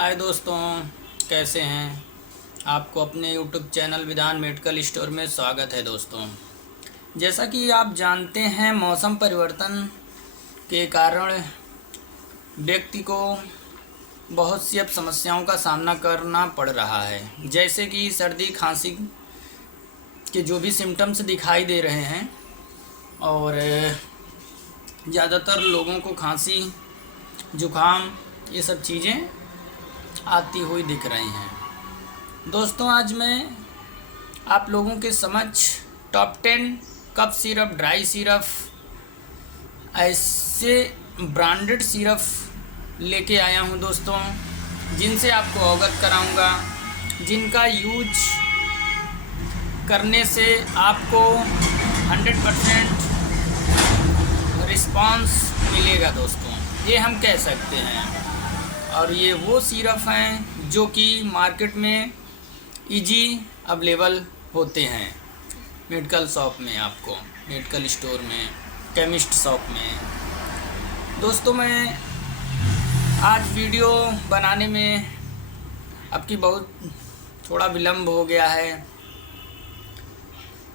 हाय दोस्तों, कैसे हैं। आपको अपने यूट्यूब चैनल विधान मेडिकल स्टोर में स्वागत है। दोस्तों, जैसा कि आप जानते हैं, मौसम परिवर्तन के कारण व्यक्ति को बहुत सी अब समस्याओं का सामना करना पड़ रहा है। जैसे कि सर्दी खांसी के जो भी सिम्टम्स दिखाई दे रहे हैं और ज़्यादातर लोगों को खांसी जुकाम ये सब चीज़ें आती हुई दिख रही हैं। दोस्तों, आज मैं आप लोगों के समक्ष top 10 cough syrup, dry syrup, ऐसे ब्रांडेड सिरप लेके आया हूं दोस्तों, जिनसे आपको अवगत कराऊंगा, जिनका यूज करने से आपको 100% रिस्पांस मिलेगा। दोस्तों, ये हम कह सकते हैं। और ये वो सिरप हैं जो कि मार्केट में इजी अवेलेबल होते हैं, मेडिकल शॉप में, आपको मेडिकल स्टोर में, केमिस्ट शॉप में। दोस्तों, मैं आज वीडियो बनाने में आपकी बहुत थोड़ा विलम्ब हो गया है,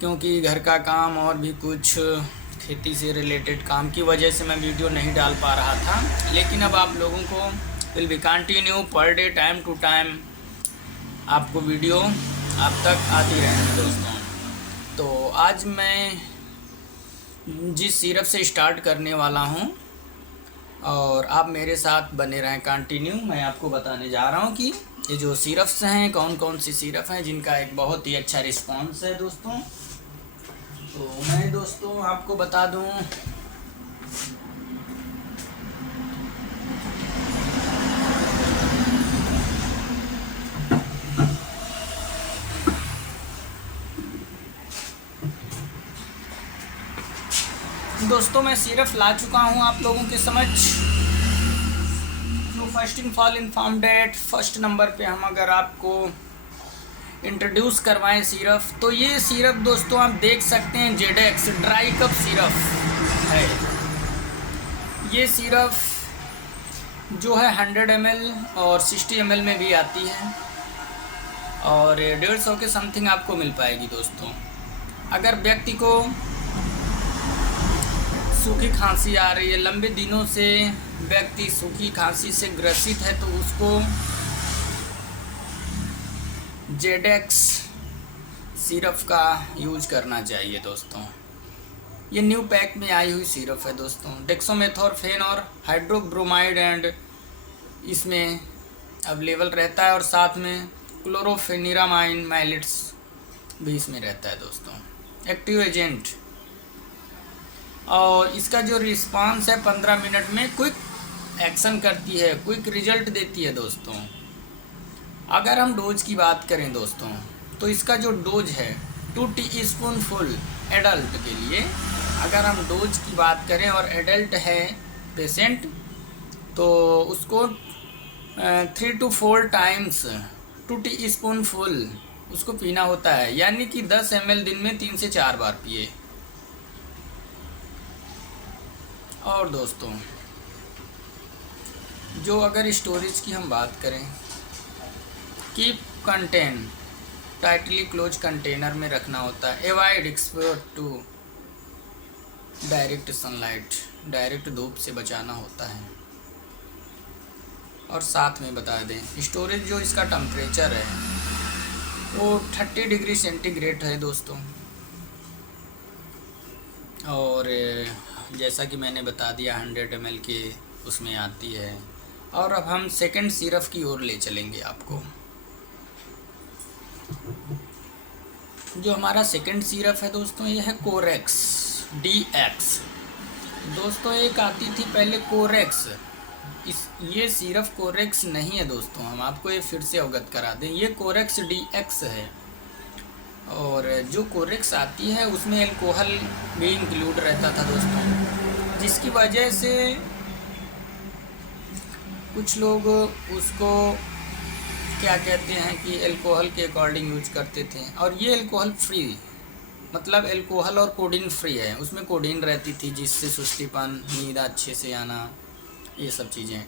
क्योंकि घर का काम और भी कुछ खेती से रिलेटेड काम की वजह से मैं वीडियो नहीं डाल पा रहा था। लेकिन अब आप लोगों को will be continue per day, time to time आपको वीडियो आप तक आती रहेंगी। दोस्तों, तो आज मैं जिस सिरप से स्टार्ट करने वाला हूं, और आप मेरे साथ बने रहें कंटिन्यू, मैं आपको बताने जा रहा हूं कि ये जो सिरप्स हैं, कौन कौन सी सिरप हैं जिनका एक बहुत ही अच्छा रिस्पांस है। दोस्तों, तो मैं दोस्तों आपको बता दूं, मैं सिरप ला चुका हूं आप लोगों के समक्ष। जो first in fall inform that first number पे हम अगर आपको इंट्रोड्यूस करवाएं सिरप, तो ये सिरप दोस्तों आप देख सकते हैं, जेडेक्स ड्राई कप सिरप है। ये सिरप जो है 100 ml और 60 ml में भी आती है, और 150 के समथिंग आपको मिल पाएगी। दोस्तों, अगर व्यक्ति को सूखी खांसी आ रही है, लंबे दिनों से व्यक्ति सूखी खांसी से ग्रसित है, तो उसको जेडेक्स सिरप का यूज करना चाहिए। दोस्तों, ये न्यू पैक में आई हुई सिरप है। दोस्तों, डेक्सोमेथोर्फेन और हाइड्रोब्रोमाइड एंड इसमें अवेलेबल रहता है, और साथ में क्लोरोफेनिरामाइन माइलेट्स भी इसमें रहता है। दोस्तों, एक्टिव एजेंट, और इसका जो रिस्पांस है 15 मिनट में क्विक एक्शन करती है, क्विक रिजल्ट देती है। दोस्तों, अगर हम डोज की बात करें दोस्तों, तो इसका जो डोज है 2 टीस्पूनफुल एडल्ट के लिए, अगर हम डोज की बात करें और एडल्ट है पेशेंट, तो उसको 3 to 4 टाइम्स 2 टीस्पूनफुल उसको पीना होता है, यानी कि 10 ml दिन में 3 से 4 बार पिए। और दोस्तों, जो अगर स्टोरेज की हम बात करें, keep contain tightly close container में रखना होता है। Avoid expose to direct sunlight, direct धूप से बचाना होता है। और साथ में बता दें, स्टोरेज जो इसका टेम्परेचर है वो 30 डिग्री सेंटीग्रेड है। दोस्तों, और जैसा कि मैंने बता दिया 100 ml के उसमें आती है। और अब हम सेकंड सिरप की ओर ले चलेंगे आपको। जो हमारा सेकंड सिरप है दोस्तों, ये है कोरेक्स DX। दोस्तों, एक आती थी पहले कोरेक्स, ये सिरप कोरेक्स नहीं है। दोस्तों, हम आपको ये फिर से अवगत करा दें, ये कोरेक्स DX है। और जो कोरेक्स आती है उसमें अल्कोहल भी इंक्लूड रहता था। दोस्तों, जिसकी वजह से कुछ लोग उसको क्या कहते हैं कि अल्कोहल के अकॉर्डिंग यूज करते थे, और ये अल्कोहल फ्री, मतलब अल्कोहल और कोडीन फ्री है। उसमें कोडीन रहती थी, जिससे सुस्तीपन, नींद अच्छे से आना, ये सब चीज़ें।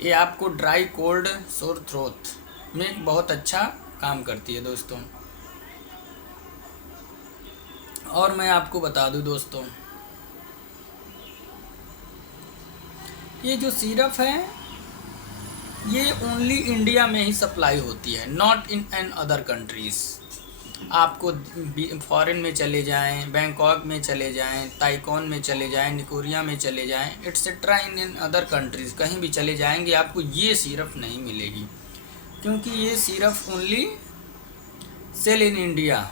ये आपको ड्राई कोल्ड सोर थ्रोट में बहुत अच्छा काम करती है दोस्तों। और मैं आपको बता दूं दोस्तों, ये जो सिरप है ये ओनली इंडिया में ही सप्लाई होती है, not in an other countries. आपको फॉरेन में चले जाएं, बैंकॉक में चले जाएं, ताइकोन में चले जाएं, निकोरिया में चले जाएं, एट्सेट्रा इन अदर कंट्रीज़, कहीं भी चले जाएंगे आपको ये सिरप नहीं मिलेगी, क्योंकि ये syrup only sell in India,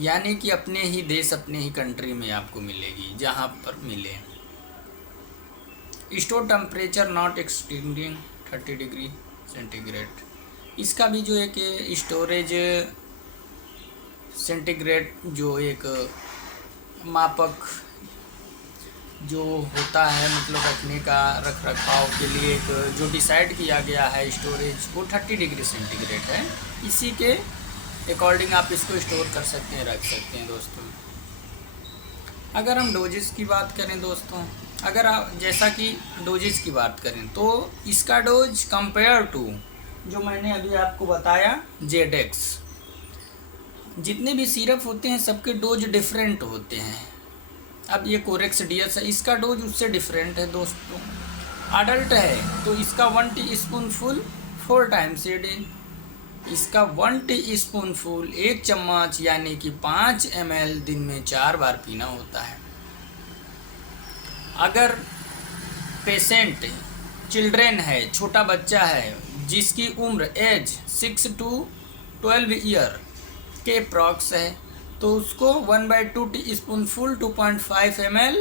यानी कि अपने ही देश अपने ही कंट्री में आपको मिलेगी, जहाँ पर मिले। Store temperature not exceeding 30 degree centigrade. इसका भी जो एक स्टोरेज सेंटीग्रेड जो एक मापक जो होता है, मतलब रखने का रख रखाव के लिए एक जो डिसाइड किया गया है स्टोरेज, वो 30 डिग्री सेंटीग्रेड है। इसी के अकॉर्डिंग आप इसको स्टोर कर सकते हैं, रख सकते हैं दोस्तों। अगर हम डोजेस की बात करें दोस्तों, अगर आप जैसा कि डोजेस की बात करें तो इसका डोज कंपेयर टू जो मैंने अभी आपको बताया जेडेक्स, जितने भी सिरप होते हैं सबके डोज डिफरेंट होते हैं। अब ये कोरेक्स डीएस है, इसका डोज उससे डिफरेंट है दोस्तों। अडल्ट है तो इसका 1 टीस्पूनफुल 4 टाइम्स ए डे, इसका 1 टीस्पूनफुल 1 चम्मच यानी कि 5 ml दिन में 4 बार पीना होता है। अगर पेशेंट चिल्ड्रेन है, छोटा बच्चा है जिसकी उम्र एज 6 to 12 ईयर के अप्रॉक्स है, तो उसको 1/2 टीस्पूनफुल 2.5 ml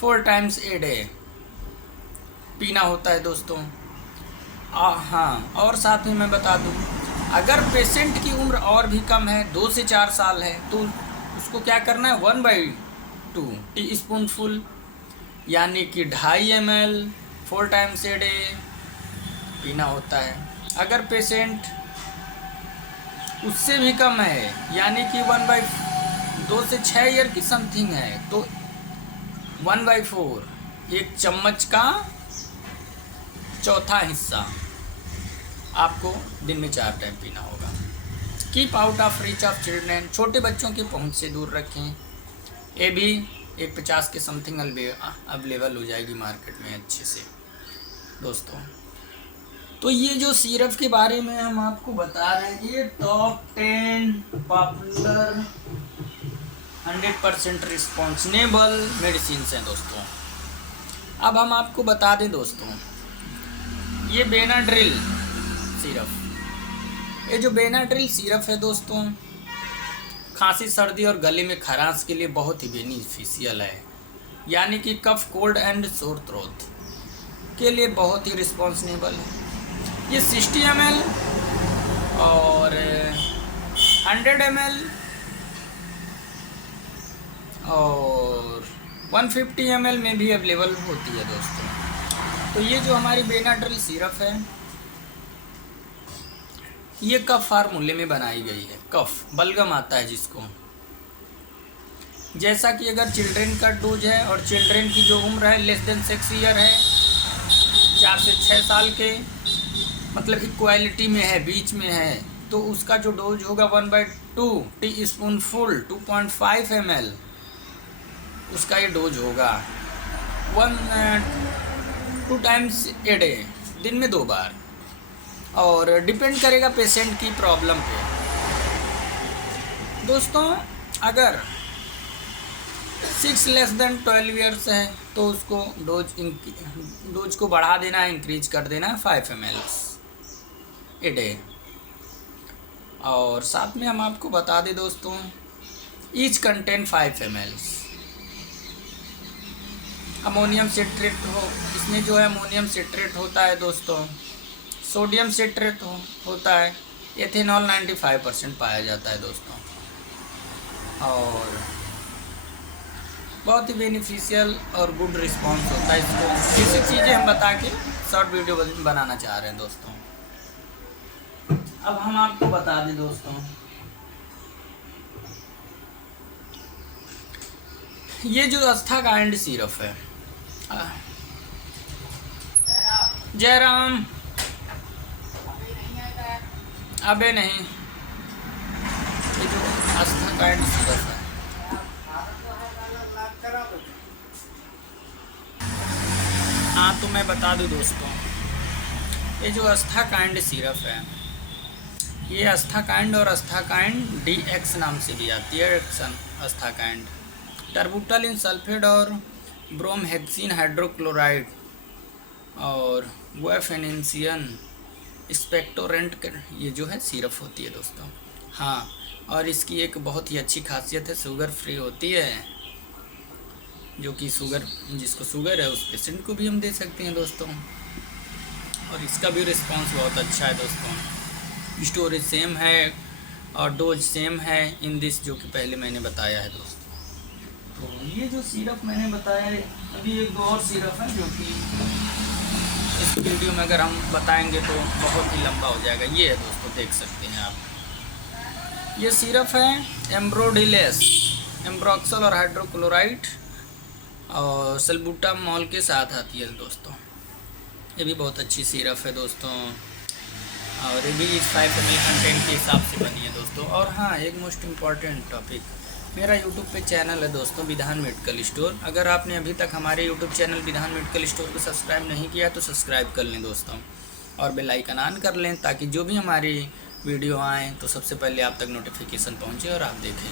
4 टाइम्स ए डे पीना होता है दोस्तों। हाँ, और साथ में मैं बता दूँ, अगर पेशेंट की उम्र और भी कम है, 2 से 4 साल है, तो उसको क्या करना है 1/2 टीस्पूनफुल यानी कि 2.5 ml 4 टाइम्स ए डे पीना होता है। अगर पेशेंट उससे भी कम है यानी कि 2 से 6 ईयर की समथिंग है, तो 1/4 1 चम्मच का चौथा हिस्सा आपको दिन में 4 टाइम पीना होगा। Keep out of reach of children, छोटे बच्चों की पहुंच से दूर रखें। ये भी एक 50 के समथिंग अवेलेबल हो जाएगी मार्केट में अच्छे से दोस्तों। तो ये जो सिरप के बारे में हम आपको बता रहे हैं, ये टॉप 10 पॉपुलर 100% रिस्पॉन्सिबल मेडिसिन हैं दोस्तों। अब हम आपको बता दें दोस्तों, ये बेनाड्रिल सिरप, ये जो बेनाड्रिल सिरप है दोस्तों, खांसी सर्दी और गले में खराश के लिए बहुत ही बेनिफिशियल है, यानी कि cough cold and sore throat के लिए बहुत ही रिस्पॉन्सिबल है। ये 60 ml और 100 ml और 150 ml में भी अवेलेबल होती है दोस्तों। तो ये जो हमारी बेनाड्रिल सिरप है, ये कफ फार्मूले में बनाई गई है। कफ बलगम आता है जिसको, जैसा कि अगर चिल्ड्रेन का डोज है और चिल्ड्रेन की जो उम्र है लेस देन 6 ईयर है, 4 से 6 साल के मतलब इक्वालिटी में है, बीच में है, तो उसका जो डोज होगा 1/2 टीस्पूनफुल 2.5 ml उसका ये डोज होगा 2 टाइम्स ए डे, दिन में 2 बार, और डिपेंड करेगा पेशेंट की प्रॉब्लम पे दोस्तों। अगर 6 लेस देन 12 ईयर्स है तो उसको डोज को बढ़ा देना है, इंक्रीज कर देना है 5 ml ए डे। और साथ में हम आपको बता दें दोस्तों, each contain 5 ml ammonium citrate हो, इसमें जो है अमोनियम सिट्रेट होता है दोस्तों, सोडियम सिट्रेट होता है, एथेनॉल 95% पाया जाता है दोस्तों, और बहुत ही बेनिफिशियल और गुड रिस्पांस होता है इसको। ये सब चीज़ें हम बता के शॉर्ट वीडियो बनाना चाह रहे हैं दोस्तों। अब हम आपको बता दें दोस्तों, ये जो अस्थाकाइंड सिरप है, जयराम, अबे नहीं, ये जो अस्थाकांड सिरप है, हाँ तो मैं बता दूं दोस्तों, ये जो अस्थाकांड सिरप है, ये अस्थाकांड और अस्थाकांड DX नाम से भी आती है। अस्थाकांड टर्बुटल इन सल्फेट और ब्रोमहेक्सिन हाइड्रोक्लोराइड और गुआफेनेंसियन स्पेक्टोरेंट ये जो है सिरप होती है दोस्तों। हाँ, और इसकी एक बहुत ही अच्छी खासियत है, शुगर फ्री होती है, जो कि जिसको शुगर है उस पेशेंट को भी हम दे सकते हैं दोस्तों। और इसका भी रिस्पांस बहुत अच्छा है दोस्तों। स्टोरेज सेम है और डोज सेम है इन दिस, जो कि पहले मैंने बताया है दोस्तों। तो ये जो सिरप मैंने बताया है, अभी एक दो और सिरप है जो कि इस वीडियो में अगर हम बताएंगे तो बहुत ही लंबा हो जाएगा। ये है दोस्तों, देख सकते हैं आप, ये सिरप है एम्ब्रोडिलेस, एम्ब्रोक्सल और हाइड्रोक्लोराइड और सल्बूटामॉल के साथ आती है दोस्तों। ये भी बहुत अच्छी सिरप है दोस्तों, और ये भी 5 ml कंटेंट के हिसाब से बनी है दोस्तों। और हाँ, एक मोस्ट इम्पॉर्टेंट टॉपिक, मेरा यूट्यूब पे चैनल है दोस्तों विधान मेडिकल स्टोर। अगर आपने अभी तक हमारे यूट्यूब चैनल विधान मेडिकल स्टोर को सब्सक्राइब नहीं किया तो सब्सक्राइब कर लें दोस्तों, और बेल आइकन ऑन कर लें, ताकि जो भी हमारी वीडियो आए तो सबसे पहले आप तक नोटिफिकेशन पहुँचे और आप देखें।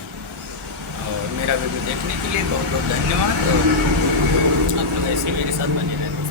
और मेरा वीडियो देखने के लिए बहुत बहुत धन्यवाद, और आप लोग ऐसे मेरे साथ बने रहें।